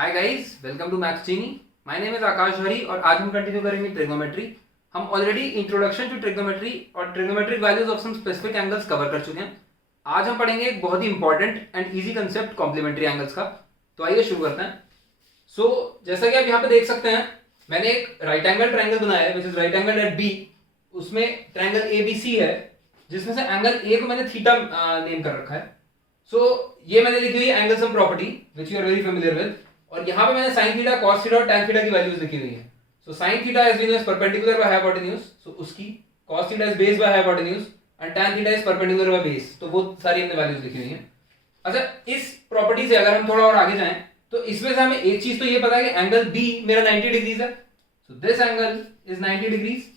Hi guys, welcome to maths Cheeni. My name is Akash Hari और आज हम कंटिन्यू करेंगे ट्रिग्नोमेट्री। हम ऑलरेडी इंट्रोडक्शन टू ट्रिग्नोमेट्री और trigonometric values of some specific angles cover कर चुके हैं। आज हम पढ़ेंगे एक बहुत ही important and easy concept complementary angles का। तो आइए शुरू करते हैं। जैसा कि आप यहाँ पे देख सकते हैं, मैंने एक राइट एंगल ट्रायंगल बनाया है, which is right angle at B. उसमें ट्रायंगल एबीसी है, जिसमें से एंगल ए को मैंने थीटा नेम कर रखा है। ये मैंने लिखी हुई है angle sum property which you are very familiar with. और यहाँ पे मैंने साइन थीटा, कॉस थीटा और टैन थीटा की वैल्यूज लिखी हुई है। Sine theta is been perpendicular by hypotenuse, so उसकी, cos theta is base by hypotenuse and tan theta is perpendicular by base. तो वो सारी हमने वैल्यूज लिखी हुई है। अच्छा, इस प्रॉपर्टी से अगर हम थोड़ा और आगे जाएं तो इसमें से हमें एक चीज तो ये पता है कि एंगल बी मेरा 90 डिग्रीज है। So this angle is 90 degrees.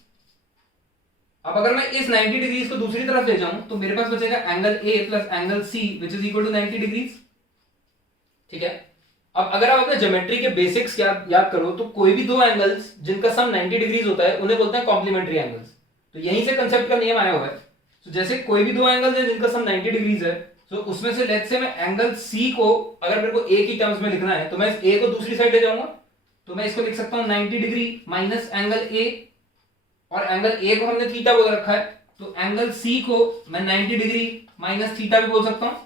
अब अगर मैं इस 90 डिग्रीज को दूसरी तरफ ले जाऊं तो मेरे पास बचेगा angle A plus angle C which is equal to 90 degrees. ठीक है। अब अगर आप अपने ज्योमेट्री के बेसिक्स याद करो तो कोई भी दो एंगल्स जिनका सम 90 डिग्रीज होता है उन्हें बोलते हैं कॉम्प्लीमेंट्री एंगल्स। तो यहीं से कंसेप्ट का नेम आया हुआ है। तो जैसे कोई भी दो एंगल्स है जिनका सम 90 डिग्रीज है, तो उसमें से लेट्स से मैं एंगल सी को अगर मेरे को ए की टर्म्स में लिखना है तो मैं ए को दूसरी साइड ले जाऊंगा। तो मैं इसको लिख सकता हूं 90 डिग्री माइनस एंगल ए, और एंगल ए को हमने थीटा बोल रखा है, तो एंगल सी को मैं 90 डिग्री माइनस थीटा भी बोल सकता हूं।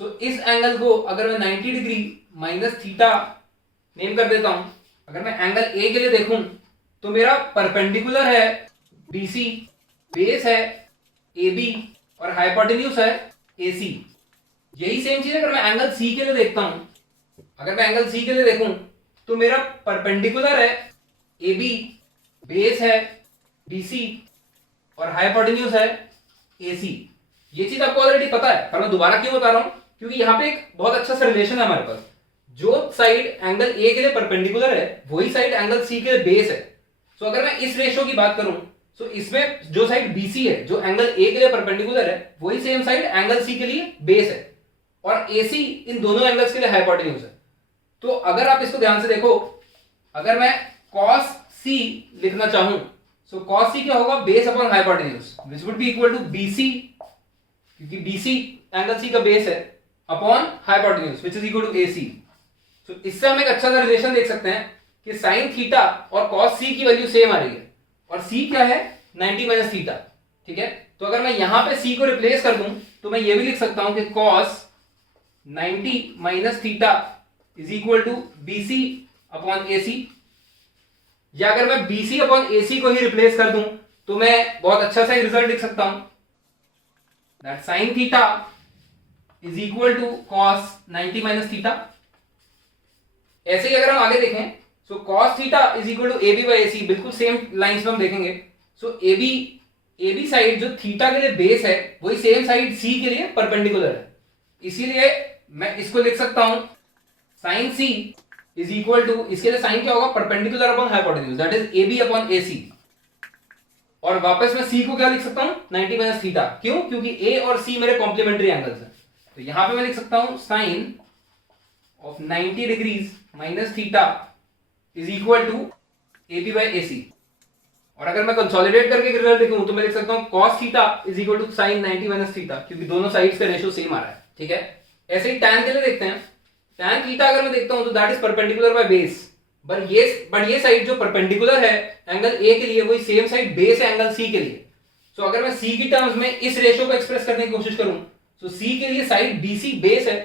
तो इस एंगल को अगर मैं 90 डिग्री माइनस थीटा नेम कर देता हूं, अगर मैं एंगल ए के लिए देखूं तो मेरा परपेंडिकुलर है बीसी, बेस है एबी और हाइपोटेन्यूज है एसी। यही सेम चीज अगर मैं एंगल सी के लिए देखता हूं, अगर मैं एंगल सी के लिए देखूं तो मेरा परपेंडिकुलर है एबी, बेस है बीसी और हाइपोटेन्यूज है एसी। ये चीज आपको ऑलरेडी पता है, पर मैं दोबारा क्यों बता रहा हूं, क्योंकि यहां पे एक बहुत अच्छा सा रिलेशन है हमारे पास। जो साइड एंगल ए के लिए परपेंडिकुलर है वही साइड एंगल सी के लिए बेस है। सो अगर मैं इस रेशियो की बात करूं तो इसमें जो साइड बीसी है, जो एंगल ए के लिए परपेंडिकुलर है, वही सेम साइड एंगल सी के लिए बेस है, और एसी इन दोनों एंगल्स के लिए हाइपोटेन्यूज है। तो अगर आप इसको ध्यान से देखो, अगर मैं cos c लिखना चाहूं, सो cos c क्या होगा, base upon hypotenuse which would be equal to BC, क्योंकि बीसी एंगल सी का बेस है, upon hypotenuse which is equal to AC. तो इससे हम एक अच्छा सा रिलेशन देख सकते हैं कि साइन थीटा और cos c की वैल्यू सेम आ रही है, और c क्या है, 90 माइनस थीटा। ठीक है। तो अगर मैं यहां पे c को रिप्लेस कर दूं तो मैं ये भी लिख सकता हूं कि cos 90 minus theta is equal to BC upon AC. या अगर मैं बीसी अपॉन एसी को ही रिप्लेस कर दूं तो मैं बहुत अच्छा सा रिजल्ट लिख सकता हूं, that sine theta is equal to cos 90 minus theta. ऐसे ही अगर हम आगे देखें, so cos theta is equal to AB by AC, बिल्कुल सेम लाइंस में हम देखेंगे। सो AB साइड जो थीटा के लिए बेस है वही सेम साइड C के लिए परपेंडिकुलर है, इसीलिए मैं इसको लिख सकता हूं sine C is equal to, इसके लिए साइन क्या होगा, perpendicular upon hypotenuse, that is AB upon AC। और वापस मैं C को क्या लिख सकता हूं, 90 माइनस थीटा। क्यों? क्योंकि A और C मेरे कॉम्प्लीमेंट्री एंगल्स हैं। तो यहां पे मैं लिख सकता हूं sine of 90 degrees minus theta is equal to AB by AC। और अगर मैं कंसोलिडेट करके रिजल्ट लिखूं तो मैं लिख सकता हूं cos theta is equal to sine 90 minus theta, क्योंकि दोनों साइड्स का रेशियो सेम आ रहा है। ठीक है। ऐसे ही tan के लिए देखते हैं। tan थीटा अगर मैं देखता हूं तो that is perpendicular by base, but ये साइड जो परपेंडिकुलर है एंगल ए के लिए वही सेम साइड बेस है एंगल सी के लिए। सो अगर मैं सी की टर्म्स में इस रेशियो को एक्सप्रेस करने की कोशिश करूं तो सी के लिए साइड बीसी बेस है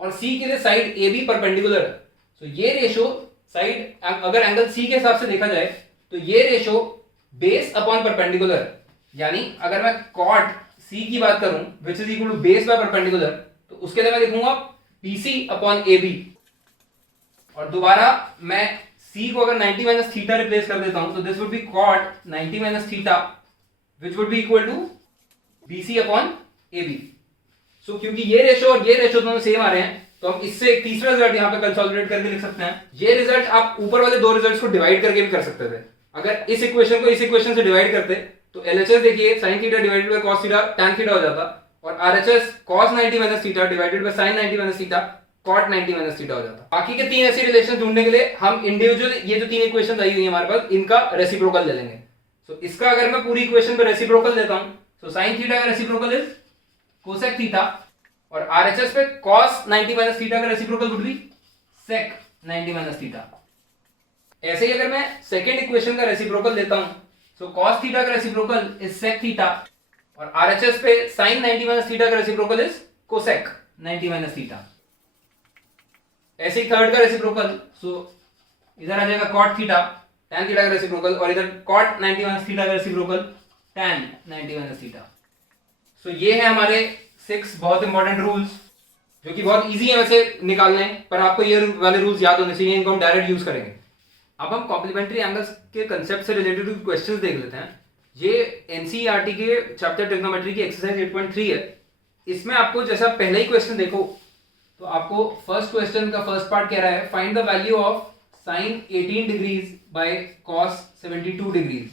और सी के लिए साइड ए बी परपेंडिकुलर है। सो ये रेशियो साइड अगर एंगल सी के हिसाब से देखा जाए तो ये रेशियो बेस अपॉन परपेंडिकुलर है। यानी अगर मैं कॉट सी की बात करूं which is equal to base by perpendicular, तो उसके लिए मैं लिखूंगा पीसी अपॉन ए बी। और दोबारा मैं c को अगर 90 माइनस थीटा रिप्लेस कर देता हूं तो this would be cot 90 minus theta which would be equal to bc upon ab। So क्योंकि ये रेशियो और ये रेशियो दोनों सेम आ रहे हैं तो हम इससे एक तीसरा रिजल्ट यहां पे कंसोलिडेट करके लिख सकते हैं। ये रिजल्ट आप ऊपर वाले दो रिजल्ट्स को डिवाइड करके भी कर सकते थे। अगर इस इक्वेशन को इस इक्वेशन से डिवाइड करते तो LHS देखिए sin theta divided by cos theta tan theta हो जाता, और RHS cos 90 minus theta divided by sin 90 minus theta cot 90 minus theta हो जाता। बाकी के तीन ऐसे रिलेशन ढूंढने के लिए हम इंडिविजुअल ये जो तीन इक्वेशन आई हुई है हमारे पास, इनका रेसिप्रोकल ले लेंगे। सो इसका अगर मैं पूरी इक्वेशन पे रेसिप्रोकल लेता हूं तो sin थीटा का रेसिप्रोकल इज cosec थीटा, और RHS पे cos 90 माइनस थीटा का reciprocal would be sec 90 minus theta. ऐसे ही अगर मैं सेकेंड इक्वेशन का रेसिप्रोकल लेता हूं, सो cos थीटा का रेसिप्रोकल इज sec थीटा और RHS पे sin 90 माइनस थीटा का reciprocal is cosec 90 minus theta. ऐसे ही थर्ड का रेसिप्रोकल, सो इधर आ जाएगा cot थीटा tan थीटा का रेसिप्रोकल और इधर cot 90 माइनस थीटा का रेसिप्रोकल tan 90 माइनस थीटा। सो ये है हमारे 6 बहुत इंपॉर्टेंट रूल्स जो कि बहुत इजी है वैसे निकालने, पर आपको ये वाले रूल्स याद होने चाहिए, इनको हम डायरेक्ट यूज करेंगे। अब हम कॉम्प्लीमेंट्री एंगल्स के कंसेप्ट से रिलेटेड क्वेश्चंस देख लेते हैं। ये एनसीईआरटी के चैप्टर ट्रिग्नोमेट्री की एक्सरसाइज 8.3 है। इसमें आपको जैसा पहले ही क्वेश्चन देखो तो आपको फर्स्ट क्वेश्चन का फर्स्ट पार्ट कह रहा है find the value of sine 18 degrees by cos 72 degrees.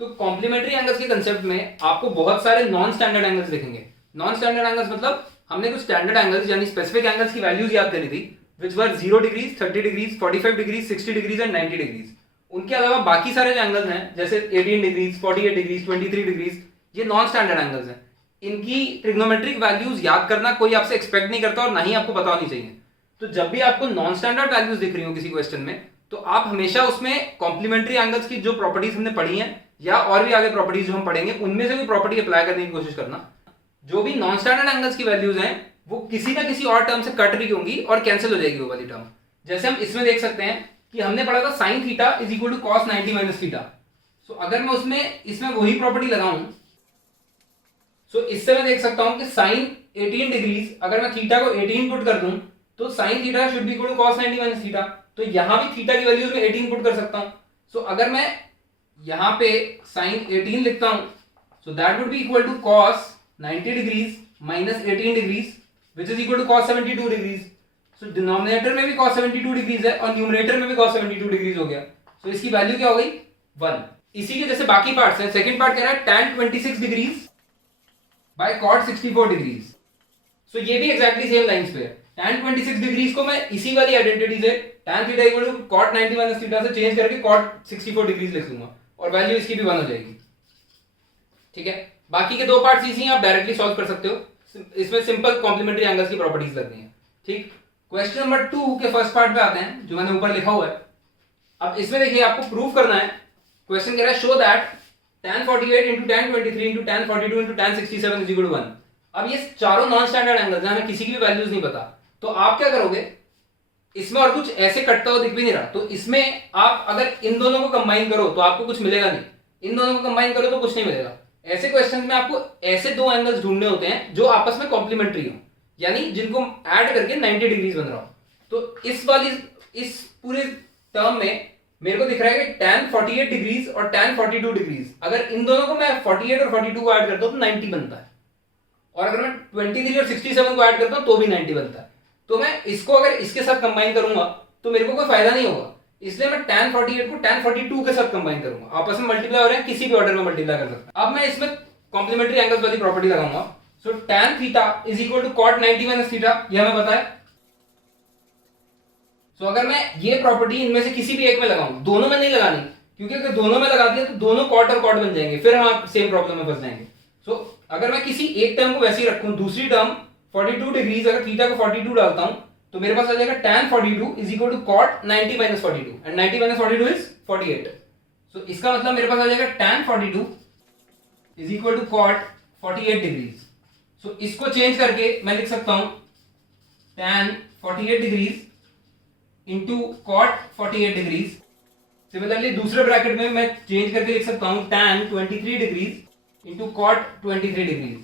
तो कॉम्प्लीमेंट्री एंगल्स के कंसेप्ट में आपको बहुत सारे नॉन स्टैंडर्ड एंगल्स दिखेंगे। नॉन स्टैंडर्ड एंगल्स मतलब हमने कुछ स्टैंडर्ड एंगल्स यानी स्पेसिफिक एंगल्स की वैल्यूज याद करी थी विच वर 0 degrees, 30 degrees, 45 degrees, 60 degrees and 90 degrees. उनके अलावा बाकी सारे जो एंगल्स हैं जैसे 18 डिग्रीज, 48 डिग्रीज, 23 डिग्रीज, ये नॉन स्टैंडर्ड एंगल्स हैं। इनकी ट्रिग्नोमेट्रिक वैल्यूज याद करना कोई आपसे एक्सपेक्ट नहीं करता और ना ही आपको पता होनी चाहिए। तो जब भी आपको नॉन स्टैंडर्ड वैल्यूज दिख रही हो किसी क्वेश्चन में तो आप हमेशा उसमें कॉम्प्लीमेंट्री एंगल्स की जो प्रॉपर्टीज हमने पढ़ी हैं या और भी आगे प्रॉपर्टीज जो हम पढ़ेंगे उनमें से कोई प्रॉपर्टी अप्लाई करने की कोशिश करना। जो भी नॉन स्टैंडर्ड एंगल्स की वैल्यूज हैं वो किसी ना किसी और टर्म से कट रही होंगी और कैंसिल हो जाएगी वो वाली टर्म। जैसे हम इसमें देख सकते हैं कि हमने पढ़ा था sine theta is equal to cos 90 minus theta. So अगर मैं इसमें वही प्रॉपर्टी लगाऊं, सो इससे मैं देख सकता हूं कि साइन 18 डिग्रीज अगर मैं थीटा को 18 पुट कर दूं तो sine theta should be equal to cos 90 minus theta. तो यहां भी थीटा की वैल्यूज में 18 पुट कर सकता हूं। सो अगर मैं यहां पे साइन 18 लिखता हूं so that would be equal to cos 90 degrees minus 18 degrees which is equal to cos 72 degrees. So denominator में भी cos 72 डिग्रीज है और न्यूमरेटर में भी cos 72 डिग्रीज हो गया। सो इसकी वैल्यू क्या हो गई 1। इसी के जैसे बाकी पार्ट्स हैं। सेकंड पार्ट कह रहा है tan 26 degrees by cot 64 degrees. So ये भी एग्जैक्टली सेम लाइंस पे है। tan 26 डिग्रीज को मैं इसी वाली आइडेंटिटी से tan theta equal to cot 90 minus theta से चेंज करके cot 64 डिग्रीज लिख दूंगा और वैल्यू इसकी भी 1 हो जाएगी। ठीक है, बाकी के दो पार्ट्स इजी हैं, आप डायरेक्टली सॉल्व कर सकते हो। इसमें सिंपल कॉम्प्लीमेंट्री एंगल्स की प्रॉपर्टीज लगनी है। ठीक, क्वेश्चन नंबर 2 के फर्स्ट पार्ट पे आते हैं जो मैंने ऊपर लिखा हुआ है। अब इसमें देखिए आपको प्रूफ करना है। क्वेश्चन कह रहा है show that tan 48 into tan 23 into tan 42 into tan 67 is equal to 1। अब ये चारों नॉन स्टैंडर्ड एंगल्स हैं, हमें किसी की भी वैल्यूज नहीं पता। तो आप क्या करोगे, इसमें और कुछ ऐसे कटता हुआ दिख भी नहीं रहा, तो इसमें आप अगर इन दोनों को कंबाइन करो तो आपको कुछ मिलेगा नहीं, इन दोनों को कंबाइन करो तो कुछ नहीं मिलेगा। ऐसे क्वेश्चन में आपको ऐसे दो एंगल्स ढूंढने होते हैं जो आपस में कॉम्प्लीमेंट्री हो, यानी जिनको ऐड करके 90 डिग्रीज बन रहा हो। तो इस पूरे टर्म में मेरे को दिख रहा है कि tan 48 डिग्रीज और tan 42 डिग्रीज, अगर इन दोनों को मैं 48 और 42 को ऐड करता हूं तो 90 बनता है, और अगर मैं 23 और 67 को ऐड करता हूं तो भी 90 बनता है। तो मैं इसको अगर इसके साथ कंबाइन करूंगा तो मेरे को कोई फायदा नहीं होगा, इसलिए मैं tan 48 को tan 42 के साथ कंबाइन करूंगा। आपस में मल्टीप्लाई हो रहे हैं, किसी भी ऑर्डर में मल्टीप्लाई कर सकते हैं। अब मैं इसमें कॉम्प्लीमेंट्री एंगल्स वाली प्रॉपर्टी लगाऊंगा। So tan theta is equal to cot 90 minus theta, यह हमें पता है। सो अगर मैं ये प्रॉपर्टी इनमें से किसी भी एक में लगाऊं, दोनों में नहीं लगानी, क्योंकि अगर दोनों में लगा दिया तो दोनों कॉट और कॉट बन जाएंगे, फिर हम सेम प्रॉब्लम में फंस जाएंगे। सो अगर मैं किसी एक टर्म को वैसे ही रखूं, दूसरी टर्म 42 डिग्रीज अगर थीटा को 42 डालता हूं तो मेरे पास आ जाएगा tan 42 is equal to cot 90 minus 42 and 90 minus 42 is 48। So इसका मतलब मेरे पास आ जाएगा tan 42 is equal to cot 48 degrees. So इसको चेंज करके मैं लिख सकता हूं tan 48 degrees into cot 48 degrees. Similarly दूसरे ब्रैकेट में मैं चेंज करके लिख सकता हूं tan 23 degrees into cot 23 degrees.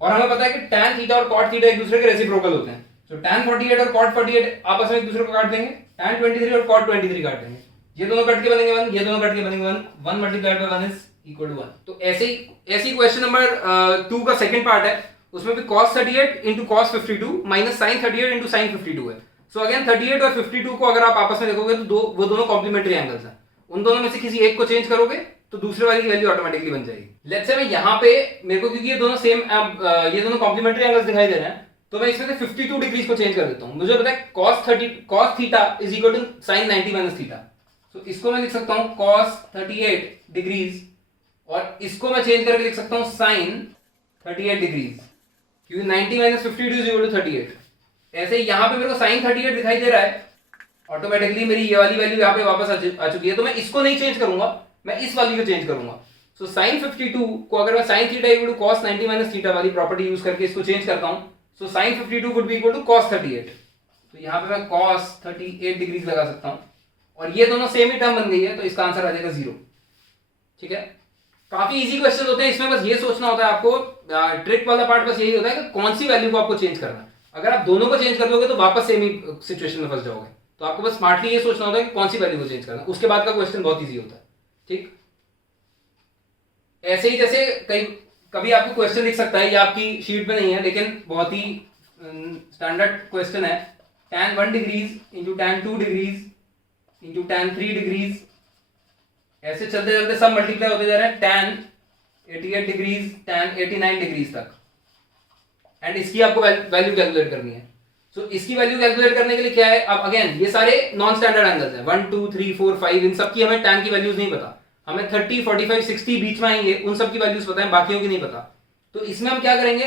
और हमें पता है कि tan थीटा और cot थीटा एक दूसरे के रेसिप्रोकल होते हैं। तो tan 48 और cot 48 आपस में एक दूसरे को काट देंगे, tan 23 और cot 23 काट देंगे, ये दोनों कट के बनेंगे 1, ये दोनों कट के बनेंगे 1, 1 multiplied by 1 is equal to 1। तो ऐसे ही क्वेश्चन नंबर 2 का सेकंड पार्ट है, उसमें भी cos 38 into cos 52 minus sin 38 into sin 52 है। सो अगेन 38 और 52 को अगर आप आपस में देखोगे तो वो दोनों कॉम्प्लीमेंट्री एंगल्स हैं। उन दोनों में से किसी एक को चेंज करोगे तो दूसरे वाली की वैल्यू ऑटोमेटिकली बन जाएगी। लेट्स से मैं यहाँ पे मेरे को, क्योंकि ये दोनों कॉम्प्लीमेंट्री एंगल्स दिखाई दे रहे हैं, तो मैं इसमें से 52 डिग्रीज को चेंज कर देता हूँ। मुझे पता है cos theta is equal to sin 90 minus theta. तो इसको मैं लिख सकता हूँ cos 38 डिग्रीज और इसको मैं चेंज करके लिख सकता हूँ sin 38 डिग्रीज, क्योंकि 90 माइनस 52 इज इक्वल टू 38। ऐसे ही यहाँ पे मेरे को साइन 38 दिखाई दे रहा है, ऑटोमेटिकली मेरी ये वाली वैल्यू यहाँ पे वापस आ चुकी है, तो मैं इसको नहीं चेंज करूंगा, मैं इस वाली को चेंज करूंगा। सो साइन 52 को अगर मैं sine theta equal to cos 90 minus theta वाली प्रॉपर्टी यूज करके इसको चेंज करता हूं, so sine 52 would be equal to cos 38। तो यहाँ पे मैं कॉस 38 डिग्री लगा सकता हूं, और ये दोनों सेम ही टर्म बन गई है, तो इसका आंसर आ जाएगा 0। ठीक है, काफी इजी क्वेश्चन होते हैं, इसमें बस ये सोचना होता है आपको, ट्रिक वाला पार्ट बस यही होता है कि कौन सी वैल्यू को आपको चेंज करना है। अगर आप दोनों को चेंज कर दोगे तो वापस सेम ही सिचुएशन में फंस जाओगे, तो आपको बस स्मार्टली ये सोचना होता है कि कौन सी वैल्यू को चेंज करना है, उसके बाद का क्वेश्चन बहुत ईजी होता है। ठीक, ऐसे ही जैसे कभी आपको क्वेश्चन दिख सकता है, ये आपकी शीट पे नहीं है लेकिन बहुत ही स्टैंडर्ड क्वेश्चन है, tan 1 degrees into tan 2 degrees into tan 3 degrees, ऐसे चलते चलते सब मल्टीप्लाई होते जा रहे हैं tan 88 डिग्रीज tan 89 डिग्रीज तक, एंड इसकी आपको वैल्यू कैलकुलेट करनी है। सो इसकी वैल्यू कैलकुलेट करने के लिए क्या है, अब अगेन ये सारे नॉन स्टैंडर्ड एंगल्स हैं, 1 2 3 4 5, इन सब की हमें tan की वैल्यूज नहीं पता, हमें 30 45 60 बीच में आएंगे, उन सब की वैल्यूज पता है, बाकियों की नहीं पता। तो इसमें हम क्या करेंगे,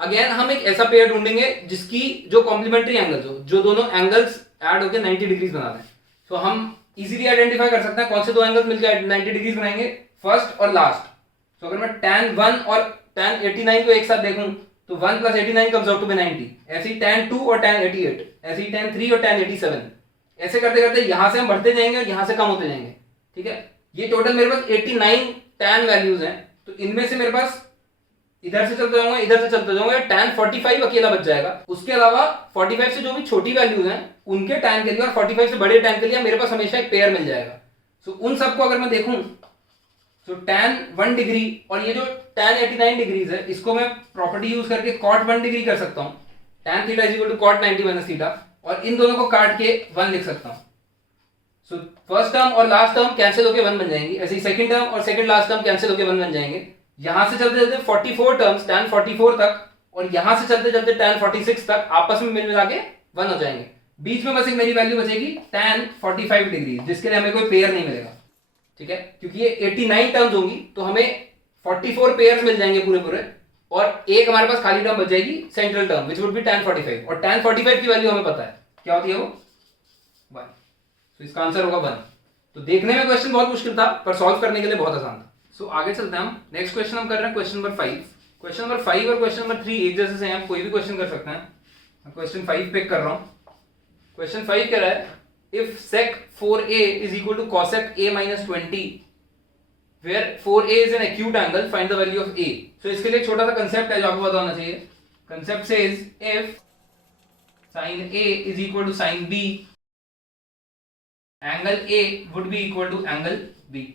अगेन हम एक ऐसा पेयर ढूंढेंगे जिसकी जो कॉम्प्लीमेंट्री एंगल्स हो, जो दोनों एंगल्स ऐड होकर 90 डिग्रीज बना दें। तो हम इजीली आइडेंटिफाई कर सकते हैं कौन से दो एंगल्स मिलकर 90 डिग्रीज बनाएंगे, फर्स्ट और लास्ट। तो अगर मैं tan 1 और tan 89 को एक साथ देखूं तो 1 + 89 comes out to be 90, ऐसे ही tan 2 और tan 88, ऐसे ही tan 3 और tan 87, ऐसे करते करते यहां से हम बढ़ते जाएंगे और यहां से कम होते जाएंगे। ठीक है, ये टोटल मेरे पास 89 tan वैल्यूज हैं, तो इनमें से मेरे पास इधर से चलते जाऊंगा, इधर से चलते जाऊंगा, tan 45 अकेला बच जाएगा। उसके अलावा 45 से जो भी छोटी वैल्यूज हैं उनके tan के लिए और 45 से बड़े tan के लिए मेरे पास हमेशा एक पेयर मिल जाएगा। सो उन सबको अगर मैं देखूं तो tan 1 डिग्री और ये जो tan 89 डिग्रीज है, इसको मैं प्रॉपर्टी यूज करके cot 1 डिग्री कर सकता हूं, tan theta is equal to cot 90 minus theta, और इन दोनों को काट के 1 लिख सकता हूं। सो फर्स्ट टर्म और लास्ट टर्म कैंसिल होकर 1 बन जाएंगी, ऐसे ही सेकंड टर्म और सेकंड लास्ट टर्म कैंसिल होकर 1 बन जाएंगे। यहां से चलते चलते 44 टर्म्स tan 44 तक, और यहां से चलते चलते tan 46 तक आपस में मिल मिला के 1 हो जाएंगे। बीच में बस एक मेरी वैल्यू बचेगी tan 45 डिग्री, जिसके लिए हमें कोई पेयर नहीं मिलेगा। ठीक है, क्योंकि ये 89 टर्म्स होंगी तो हमें 44 पेयर्स मिल जाएंगे पूरे पूरे, और एक हमारे पास खाली टर्म बच जाएगी central term which would B tan 45, और tan 45 की वैल्यू हमें पता है क्या होती है, वो 1। तो इसका आंसर होगा 1। तो देखने में क्वेश्चन बहुत मुश्किल था पर सॉल्व करने के लिए बहुत आसान था। सो आगे चलते हैं हम, नेक्स्ट क्वेश्चन हम कर रहे हैं क्वेश्चन नंबर 5। क्वेश्चन नंबर 5 और क्वेश्चन नंबर 3 एक जैसे से हैं, आप कोई भी क्वेश्चन कर सकते हैं। मैं क्वेश्चन 5 पिक कर रहा हूं। क्वेश्चन 5 कह रहा है if sec 4a is equal to cosec a minus 20 where 4a is an acute angle, find the value of a। so इसके लिए एक छोटा सा कंसेप्ट है जो आपको पता होना चाहिए। Concept says if sin a is equal to sin b, angle a would be equal to angle b।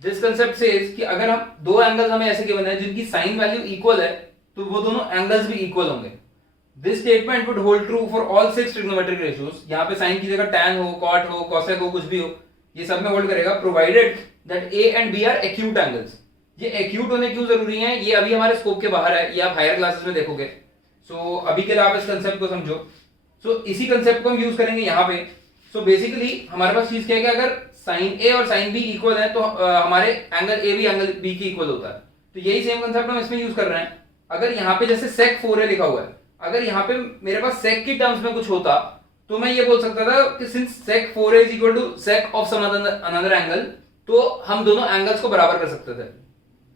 This concept says कि अगर हम दो एंगल्स हमें ऐसे गिवन है जिनकी साइन वैल्यू इक्वल है तो वो दोनों एंगल्स भी इक्वल होंगे। This statement would hold true for all 6 trigonometric ratios. यहाँ पे साइन की जगह tan हो, cot हो, cosec हो, कुछ भी हो, ये सब में होल्ड करेगा, provided that a and b are acute angles. ये एक्यूट होने क्यों जरूरी है, ये अभी हमारे स्कोप के बाहर है, ये आप हायर क्लासेस में देखोगे। सो अभी के लिए आप इस कंसेप्ट को समझो। सो इसी कंसेप्ट को हम यूज करेंगे यहाँ पे। सो बेसिकली हमारे पास चीज क्या है कि अगर साइन ए और साइन बी इक्वल है तो हमारे एंगल ए भी एंगल बी की इक्वल होता है। तो यही सेम कंसेप्ट हम इसमें यूज कर रहे हैं। अगर यहाँ पे जैसे sec 4a लिखा हुआ है, अगर यहाँ पे मेरे पास sec की टर्म्स में कुछ होता तो मैं ये बोल सकता था कि since sec 4a is equal to sec of some another angle, तो हम दोनों एंगल्स को बराबर कर सकते थे।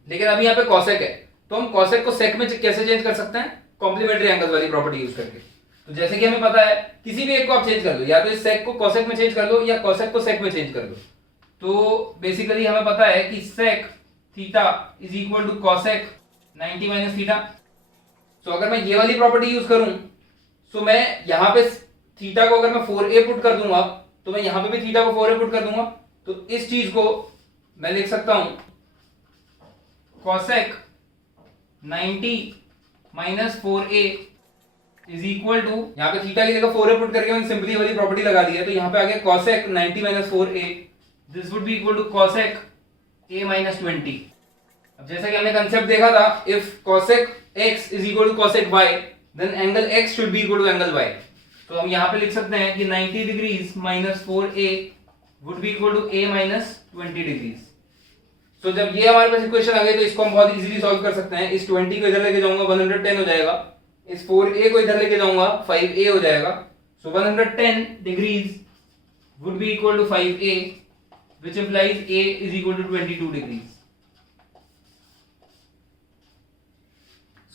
लेकिन अभी यहाँ पे cosec है तो हम cosec को sec में कैसे चेंज कर सकते हैं, कॉम्प्लीमेंट्री एंगल्स वाली प्रॉपर्टी यूज करके। तो जैसे कि हमें पता है किसी भी एक को आप चेंज कर लो, या तो इस sec को cosec में चेंज कर लो या cosec को sec में चेंज कर लो। तो बेसिकली हमें पता है कि sec theta is equal to cosec 90 minus theta. तो अगर मैं ये वाली प्रॉपर्टी यूज करूं तो मैं यहाँ पे थीटा को अगर मैं 4a पुट कर दूंगा तो मैं यहाँ पे भी थीटा को 4a पुट कर दूंगा। तो इस चीज को मैं लिख सकता हूं cosec 90 minus 4a is equal to, यहाँ पे थीटा की जगह 4a पुट करके मैंने सिंपली वाली प्रॉपर्टी लगा दी है, तो यहाँ पे आ गया cosec 90 minus 4a, this would be equal to cosec a minus 20। अब जैसा कि हमने कंसेप्ट देखा था, if cosec x is equal to cosec y then angle x should be equal to angle y। तो हम यहाँ पे लिख सकते हैं कि 90 degrees minus 4a would be equal to a minus 20 degrees. तो जब ये हमारे पास इक्वेशन आ गई तो इसको हम बहुत इजीली सॉल्व कर सकते हैं। इस 20 को इधर लेके जाऊंगा 110 हो जाएगा, इस 4a को इधर लेके जाऊंगा 5a हो जाएगा। सो 110 degrees would be equal to 5a which implies a is equal to 22 degrees.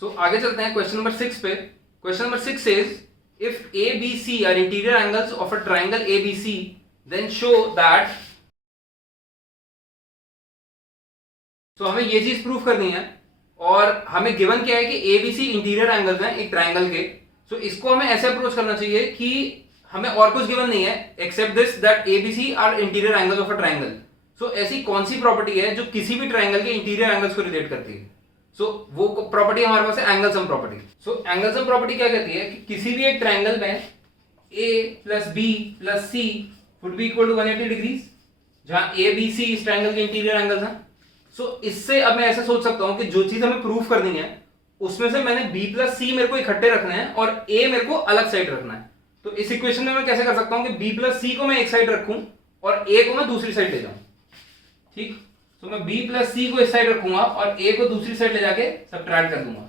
So आगे चलते हैं क्वेश्चन नंबर 6 पे। Question number 6 says if a b c are interior angles of a triangle abc then show that। तो हमें ये चीज proof करनी है और हमें गिवन क्या है कि A B C interior angles हैं एक ट्राइंगल के। सो इसको हमें ऐसे अप्रोच करना चाहिए कि हमें और कुछ गिवन नहीं है except this that A B C are interior angles of a triangle. So ऐसी कौन सी प्रॉपर्टी है जो किसी भी ट्राइंगल के इंटीरियर एंगल्स को रिलेट करती है? सो वो प्रॉपर्टी हमारे पास है angle sum property. So angle sum property क्या कहती है कि किसी भी एक ट्राइंगल में A plus B plus C would be equal to 180 degrees, जहां ए बी सी इस ट्राइंगल के इंटीरियर एंगल्स हैं। सो इससे अब मैं ऐसे सोच सकता हूं कि जो चीज हमें प्रूफ करनी है उसमें से मैंने b प्लस सी मेरे को इकट्ठे रखने हैं और a मेरे को अलग साइड रखना है। तो इस इक्वेशन में मैं कैसे कर सकता हूं कि b प्लस सी को मैं एक साइड रखूं और a को मैं दूसरी साइड ले जाऊं। ठीक, तो मैं b प्लस सी को इस साइड रखूंगा और a को दूसरी साइड ले जाके सबट्रैक्ट कर दूंगा।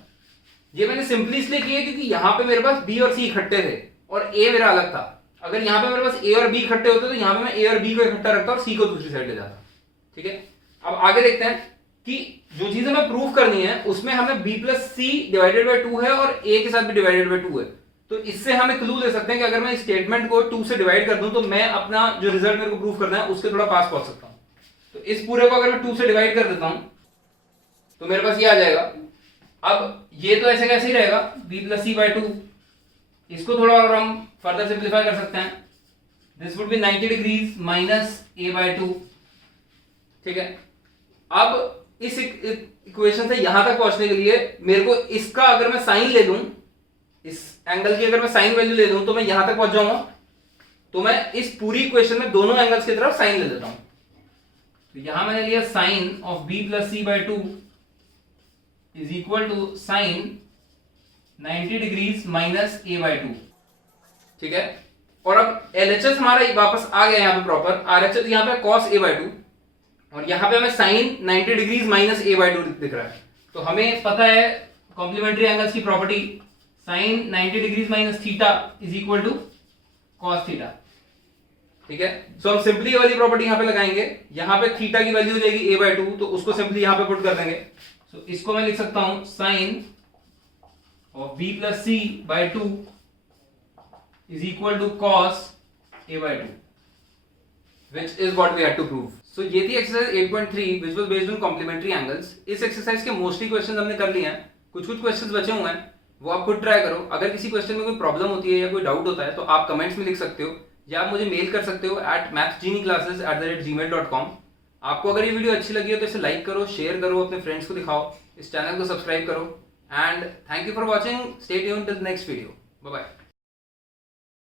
ये मैंने सिंपली इसलिए किया क्योंकि यहां पे मेरे पास b और c इकट्ठे थे और a मेरा अलग था। अगर यहां पे मेरे पास a और b इकट्ठे होते तो यहां पे मैं a और b को इकट्ठा रखता और c को दूसरी साइड ले जाता। ठीक है, अब आगे देखते हैं कि जो चीज हमें प्रूफ करनी है उसमें हमें b plus C divided by 2 है और a के साथ भी डिवाइडेड बाई 2 है। तो इससे हमें क्लू दे सकते हैं कि अगर मैं स्टेटमेंट को 2 से डिवाइड कर दूं तो मैं अपना जो रिजल्ट मेरे को प्रूफ करना है उसके थोड़ा पास पहुंच सकता हूं। तो इस पूरे को अगर मैं 2 से डिवाइड कर देता हूं तो मेरे पास ये आ जाएगा। अब ये तो ऐसे कैसे ही रहेगा b प्लस सी बाई 2। इसको थोड़ा और हम फर्दर सिंप्लीफाई कर सकते हैं। This would B 90 degrees minus a by 2। ठीक है, अब इस इक्वेशन से यहां तक पहुंचने के लिए मेरे को इसका अगर मैं साइन ले लूं, इस एंगल की अगर मैं साइन वैल्यू ले लूं तो मैं यहां तक पहुंच जाऊंगा। तो मैं इस पूरी इक्वेशन में दोनों एंगल्स की तरफ साइन ले लेता हूं। तो यहां मैंने लिया sine of b plus C by 2 is equal to sine 90 degrees minus a by 2। ठीक है, और अब LHS हमारा वापस आ गया यहां पे प्रॉपर। RHS यहां पे cos a बाई 2 और यहां पे हमें sine 90 degrees minus a by 2 दिख रहा है। तो हमें पता है कॉम्प्लीमेंट्री एंगल्स की property, sine 90 degrees minus theta is equal to cos theta. ठीक है, सो हम सिंपली वाली प्रॉपर्टी यहां पे लगाएंगे। यहां पे थीटा की वैल्यू हो जाएगी a बाई 2, तो उसको सिंपली यहां पे पुट कर देंगे। सो इसको मैं लिख सकता हूं sine of b plus C by 2 is equal to cos a by 2, which is what we had to prove. So ये थी exercise 8.3 which was based on complementary angles। इस एक्सरसाइज के मोस्टली क्वेश्चंस हमने कर लिए हैं, कुछ क्वेश्चंस बचे हुए हैं, वो आप खुद ट्राई करो। अगर किसी क्वेश्चन में कोई प्रॉब्लम होती है या कोई डाउट होता है तो आप कमेंट्स में लिख सकते हो या आप मुझे मेल कर सकते हो mathsgenieclasses@gmail.com। आपको अगर ये वीडियो अच्छी लगी हो तो इसे लाइक करो, शेयर करो, अपने फ्रेंड्स को दिखाओ, इस चैनल को सब्सक्राइब करो and thank you for watching. Stay tuned till next video. Bye bye.